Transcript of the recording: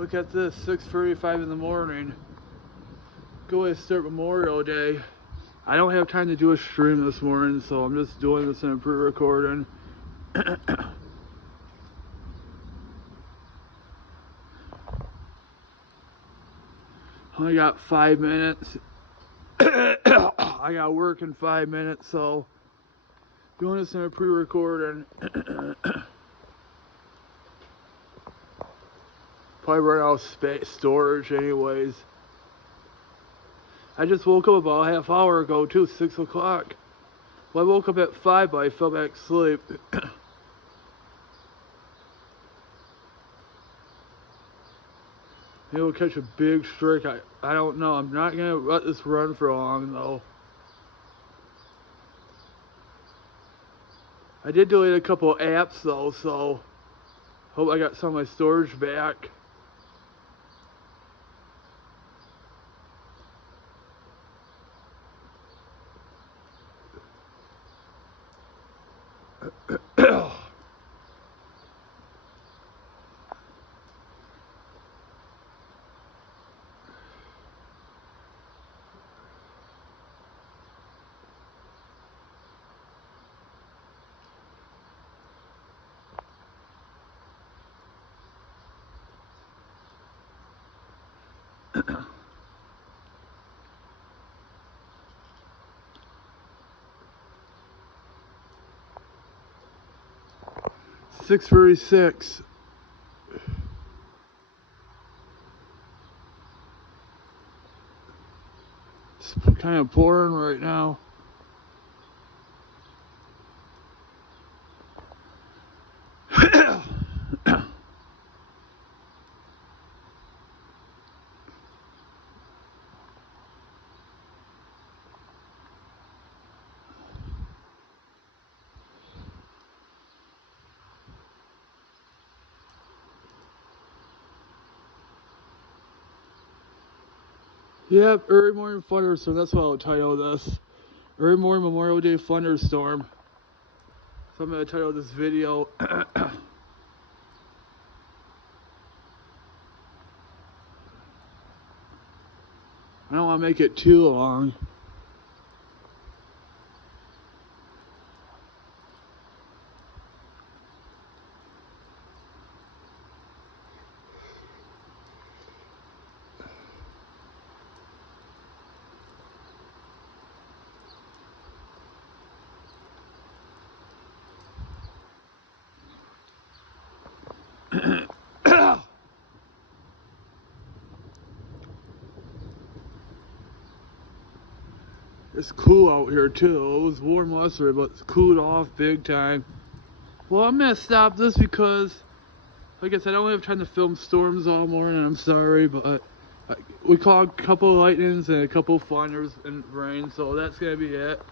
Look at this, 6:45 in the morning. Good way to start Memorial Day. I don't have time to do a stream this morning, so I'm just doing this in a pre-recording. Only got 5 minutes. I got work in 5 minutes, so doing this in a pre-recording. Probably run out of space storage anyways. I just woke up about a half hour ago too, 6 o'clock. Well, I woke up at 5, but I fell back asleep. Maybe we'll catch a big streak. I don't know. I'm not gonna let this run for long though. I did delete a couple of apps though, so hope I got some of my storage back. $6.36. It's kind of pouring right now. Yep, early morning thunderstorm. That's what I'll title this. Early morning Memorial Day thunderstorm. So I'm going to title this video. I don't want to make it too long. It's cool out here too. It was warm yesterday, but it's cooled off big time. Well, I'm gonna stop this because, like I said, I don't have time to film storms all morning. I'm sorry, but we caught a couple of lightnings and a couple of thunders and rain, so that's gonna be it.